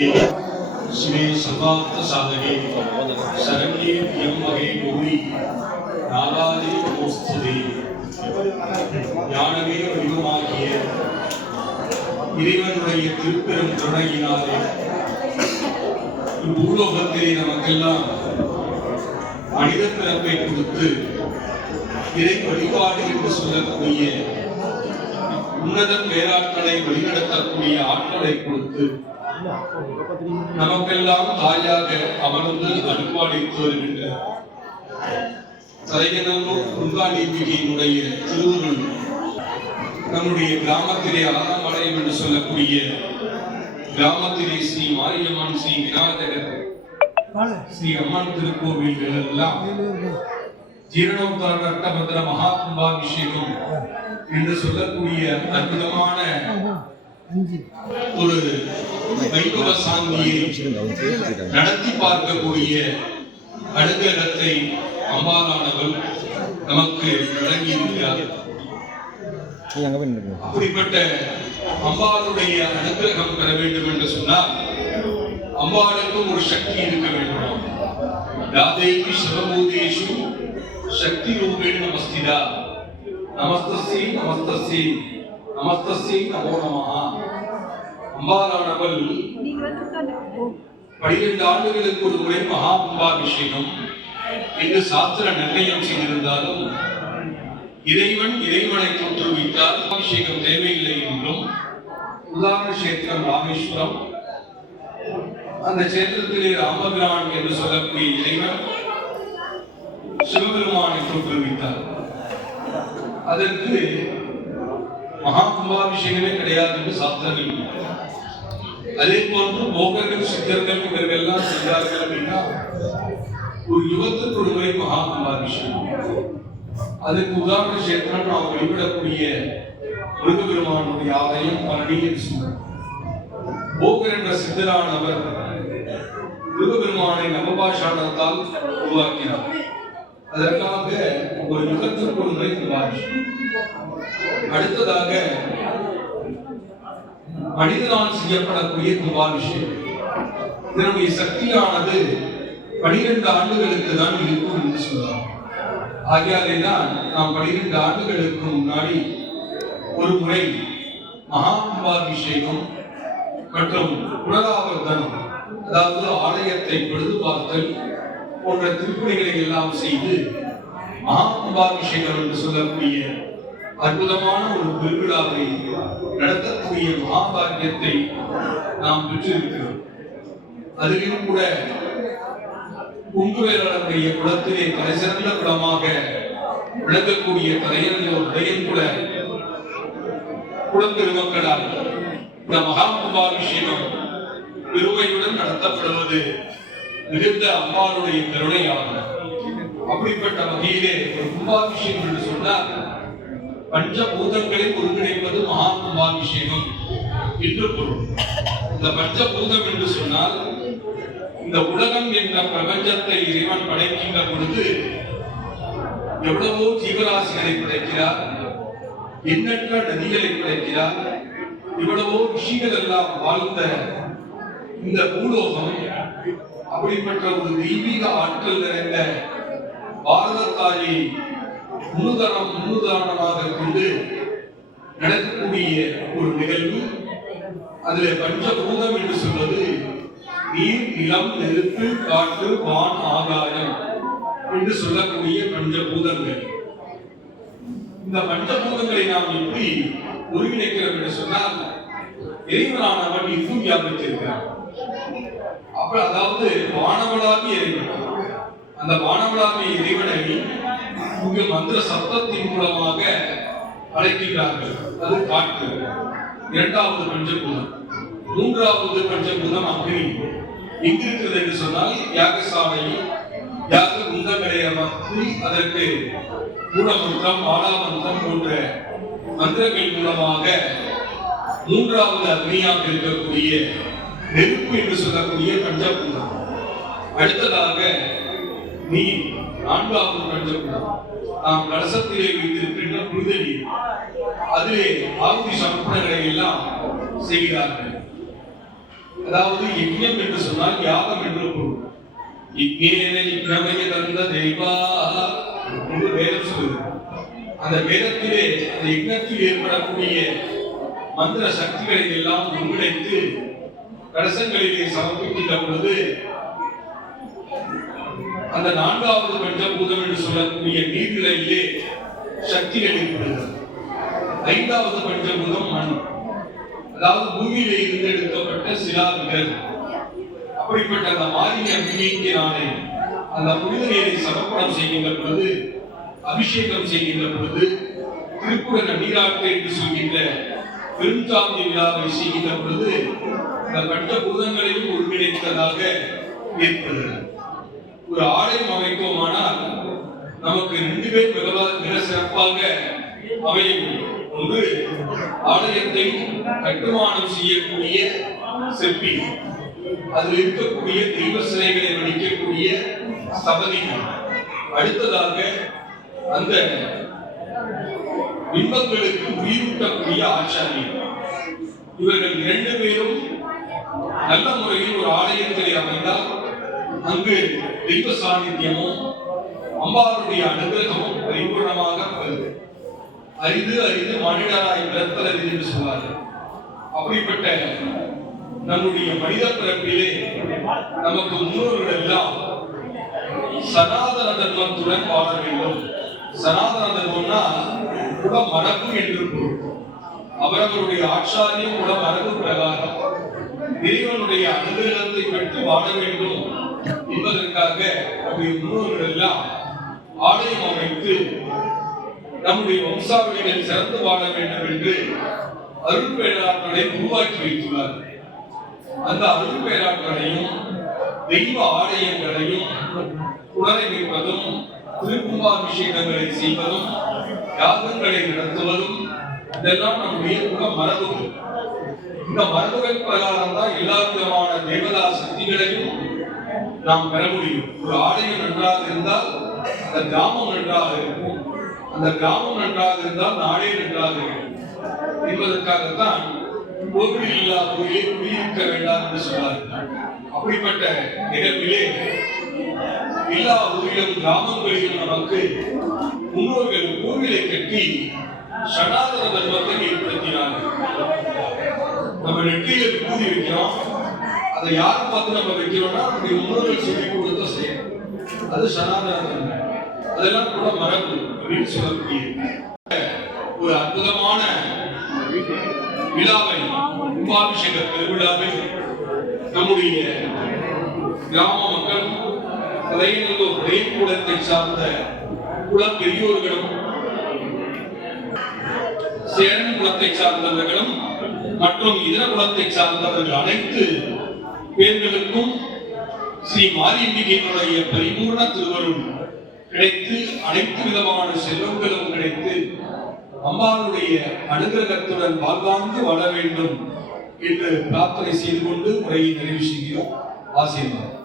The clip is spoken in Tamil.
श्री सर्वार्थ साधके शरण्ये त्र्यंबके गौरी नारायणी नमोस्तुते ஞானமே வடிவமாகிய இறைவனுடைய திருப்பெரும் கருணையினாலே பூலோகத்திலே நமக்கெல்லாம் மனித பிறப்பை கொடுத்து இறை வழிபாடு என்று சொல்லக்கூடிய உன்னத பேராற்றலை வழிநடத்தக்கூடிய ஆற்றலை கொடுத்து நமக்கெல்லாம் தாயாக அமர்ந்து அனுப்பாடித்து வருகின்ற தலையனூர் குங்காதேவியினுடைய திருவுருள் நம்முடைய கிராமத்திலே ஆலமலையம் என்று சொல்லக்கூடிய கிராமத்திலே ஸ்ரீ மாரியம்மன், ஸ்ரீ விநாயகர், ஸ்ரீ அம்மன் திருக்கோவில்கள் எல்லாம் ஜீரணோத்தார ரத்தபத்ர மகா கும்பாபிஷேகம் என்று சொல்லக்கூடிய அற்புதமான ஒரு வைபவ சாந்தியை நடத்தி பார்க்கக்கூடிய அனுகிரகத்தை அம்பாளானவள் நமக்கு வழங்கி இருக்கிறார். அப்படிப்பட்ட அம்பாளுடைய அனுகிரகம் பெற வேண்டும் என்று சொன்னால் அம்பாளுக்கும் ஒரு சக்தி இருக்க வேண்டும். யாதேவி சிவபூதேஷு சக்தி ரூபேண நமஸ்திதா நமஸ்தஸ்யை நமஸ்தஸ்யை நமஸ்தஸ்யை நமோ நமஹ. அம்பாளானவள் 12 ஆண்டுகளுக்கு ஒரு முறை மகா கும்பாபிஷேகம் என்று சாஸ்திர நிர்ணயம் செய்திருந்தாலும் இறைவனை தோற்றுவித்தால் அபிஷேகம் தேவையில்லை என்றும், உதாரண கஷேத்திரம் ராமேஸ்வரம், அந்த கஷேத்திரத்திலே ராமபிரான் என்று சொல்லக்கூடிய இறைவன் சிவபெருமானை தோற்றுவித்தார். அதற்கு மகா கும்பாபிஷேகமே கிடையாது என்று சாஸ்திரங்கள். அதே போன்று போகர்கள், சித்தர்கள் இவர்கள்லாம் செய்தார்கள் அப்படின்னா ஒரு யுகத்துக்கு ஒரு முறை மகா கும்பாபிஷேகம். அதற்கு உதாரண கஷேத்திரம் நாம் வழிபடக்கூடிய முருகபெருமானுடைய ஆலயம் பழனி என்று சொன்னார். போகர் என்ற சித்தரானவர் முருகபெருமானை நவபாஷாணத்தால் உருவாக்கினார். அதற்காக ஒரு யுகத்திற்கு ஒரு முறை கும்பாபிஷேகம். அடுத்ததாக மனிதனால் செய்யப்படக்கூடிய கும்பாபிஷேகம். இதனுடைய சக்தியானது 12 ஆண்டுகளுக்கு தான் இருக்கும் என்று சொல்லலாம். ஆகையாலே தான் நாம் 12 ஆண்டுகளுக்கு முன்னாடி ஒரு முறை மகா கும்பாபிஷேகம் மற்றும் புனராவர்த்தனம், அதாவது ஆலயத்தை பழுது பார்த்தல் போன்ற திருப்பணிகளை எல்லாம் செய்து மகா கும்பாபிஷேகம் என்று சொல்லக்கூடிய அற்புதமான ஒரு பெருவிழாவை நடத்தக்கூடிய மகாபாகியத்தை நாம் பெற்றிருக்கிறோம். அதிலும் கூட குங்குவேலருடைய குலத்திலே தலைசிறந்த குலமாக விளங்கக்கூடிய தலையன் கூட குலப்பெருமக்களால் இந்த மகா கும்பாபிஷேகம் பெருமையுடன் நடத்தப்படுவது மிகுந்த அம்மாளுடைய கருணையாகும். அப்படிப்பட்ட வகையிலே ஒரு கும்பாபிஷேகம் என்று சொன்னால் பஞ்சபூதங்களை ஒருங்கிணைப்பது மகா கும்பாபிஷேகம் என்று பொருள். இந்த பஞ்சபூதம் என்று சொன்னால் இந்த உலகம் என்ற பிரபஞ்சத்தை இறைவன் படைக்கின்ற பொழுது எவ்வளவோ ஜீவராசிகளை படைக்கிறார், எண்ணற்ற நதிகளை படைக்கிறார், இவ்வளவோ ரிஷிகள் எல்லாம் வாழ்ந்த இந்த பூலோகம் அப்படிப்பட்ட ஒரு தெய்வீக ஆற்றல் நிறைந்த பாரத தாயை முன்னுதாரணமாக கொண்டு நடக்கக்கூடிய ஒரு நிகழ்வு. அதில் பஞ்சபூதம் என்று சொல்வது நீர், நிலம், நெருப்பு, காற்று, வான், ஆகாயம் என்று சொல்லக்கூடிய பஞ்சபூதங்கள். இந்த பஞ்சபூதங்களை நாம் எப்படி ஒருங்கிணைக்கிறோம் என்று சொன்னால் இறைவனானவன் இன்னும் வியாபித்திருக்கிறான். அதாவது வானவளாகிய இறைவன், அந்த வானவளாகிய இறைவனை இங்கு மந்திர சப்தத்தின் மூலமாக அழைக்கின்றார்கள். அது காற்று, இரண்டாவது பஞ்சபூதம். மூன்றாவது பஞ்சபூதம் அக்னி. எங்கிருக்கிறது என்று சொன்னால் யாகசாலையில் யாக குண்டங்களை அமர்த்தி அதற்கு மூலமந்திரம், மாலாமந்திரம் போன்ற மந்திரங்கள் மூலமாக மூன்றாவது அக்னியாக இருக்கக்கூடிய நெருப்பு என்று சொல்லக்கூடிய பஞ்சபூதம். அடுத்ததாக நீர், நான்காவது பஞ்சபூதம். நாம் கலசத்திலே வைத்திருக்கின்ற புனித நீர், அதிலே ஆகுதி சமர்ப்பணங்களை எல்லாம் செய்கிறார்கள். அதாவது யஜ்ஞம் என்று சொன்னால் யாகம் என்று பொருள். யஜ்ஞேன யஜ்ஞமய தந்த தெய்வா என்று வேதம் சொல்லுது. அந்த வேதத்திலே அந்த யஜ்ஞத்தில் ஏற்படக்கூடிய மந்திர சக்திகளை எல்லாம் ஒருங்கிணைத்து கலசங்களிலே சமர்ப்பிக்கின்ற பொழுது அந்த நான்காவது பஞ்சபூதம் என்று சொல்லக்கூடிய நீர்நிலையிலே சக்திகள் ஏற்படுகிறது. ஐந்தாவது பஞ்சபூதம் மண், அதாவது பூமியிலே இருந்து எடுக்கப்பட்ட சிலாவிகள். அப்படிப்பட்ட அந்த மாறிய அம்பிகைக்கு நாளை அந்த புனித நீரை சமர்ப்பணம் செய்கின்ற பொழுது, அபிஷேகம் செய்கின்ற பொழுது, திருப்புட நீராட்டு என்று சொல்கின்ற பெருஞ்சாந்தி விழாவை செய்கின்ற பொழுது இந்த பஞ்சபூதங்களையும் ஒருங்கிணைத்ததாக ஏற்படுகிறது. ஒரு ஆலயம் அமைப்போமானால் நமக்கு 2 பேர் மிக சிறப்பாக அமைய முடியும். ஒன்று, ஆலயத்தை கட்டுமானம் செய்யக்கூடிய சிற்பி, அதில் இருக்கக்கூடிய தெய்வ சிலைகளை வடிக்கக்கூடிய ஸ்தபதிகள், அடுத்ததாக அந்த பிம்பங்களுக்கு உயிரூட்டக்கூடிய ஆச்சாரியர். இவர்கள் 2 பேரும் நல்ல முறையில் ஒரு ஆலயத்தை அமைந்தால் அங்கு தெய்வ சாநித்தியமும் அம்பாளுடைய அனுகிரகமும் பரிபூர்ணமாக பெறுது. அரிது அரிது மனிதராய் பிறத்தல் அரிது என்று சொல்வார்கள். அப்படிப்பட்ட நம்முடைய மனித பிறப்பிலே நமக்கு முன்னோர்கள் எல்லாம் சனாதன தர்மத்துடன் வாழ வேண்டும். சனாதன தர்மம்னா குல மரபு என்று பொருள். அவரவருடைய ஆச்சாரியம் குல மரபு பிரகாரம் இறைவனுடைய அனுகிரகத்தை பெற்று வாழ வேண்டும் என்பதற்காக நம்முடைய முன்னோர்கள் எல்லாம் ஆலயம் அமைத்து நம்முடைய வம்சாவளிகள் சிறந்து வாழ வேண்டும் என்று அருள் பேராற்றலை உருவாக்கி வைத்துள்ளார்கள். அந்த அருள் பேராற்றலையும் தெய்வ ஆலயங்களையும் புனரமைப்பதும், திருக்கும்பாபிஷேகங்களை செய்வதும், யாகங்களை நடத்துவதும் இதெல்லாம் நம்முடைய குல மரபுகள். இந்த மரபுகள் பிரகாரம் தான் எல்லா விதமான தேவதா சக்திகளையும் நாம் பெற முடியும். ஒரு ஆலயம் நன்றாக இருந்தால் அந்த கிராமம் நன்றாக இருக்கும், அந்த கிராமம் நன்றாக இருந்தால் நாடே நன்றாக இருக்கும் என்பதற்காகத்தான் கோவில் இல்லா கோயிலே குடியிருக்க வேண்டாம் என்று சொன்னார்கள். அப்படிப்பட்ட நிகழ்விலே எல்லா ஊரிலும் கிராமங்களிலும் நமக்கு முன்னோர்கள் கோவிலை கட்டி சனாதன தர்மத்தை ஏற்படுத்தினார்கள். நம்ம நெற்றியில விபூதி வைக்கிறோம், அதை யார் பார்த்து நம்ம வைக்கிறோம்னா நம்முடைய முன்னோர்கள் சொல்லிக் கொடுத்த செயல், அது சனாதன தர்மம். அதெல்லாம் கூட மரபு அப்படின்னு சொல்லக்கூடிய ஒரு அற்புதமான விழாவை, கும்பாபிஷேக பெருவிழாவை நம்முடைய கிராம மக்கள், குலத்தை சார்ந்த குல பெரியோர்களும், சேரன் குலத்தை சார்ந்தவர்களும் மற்றும் இதர குலத்தை சார்ந்தவர்கள் அனைத்து பேர்களுக்கும் ஸ்ரீ மாரியம்பிகையினுடைய பரிபூர்ண திருவருள் கிடைத்து, அனைத்து விதமான செல்வங்களும் கிடைத்து, அம்பாளுடைய அனுகிரகத்துடன் வாழ்வாங்கு வாழ வேண்டும் என்று பிரார்த்தனை செய்து கொண்டு உரையை நிறைவு செய்கிறோம். ஆசீர்வாதம்.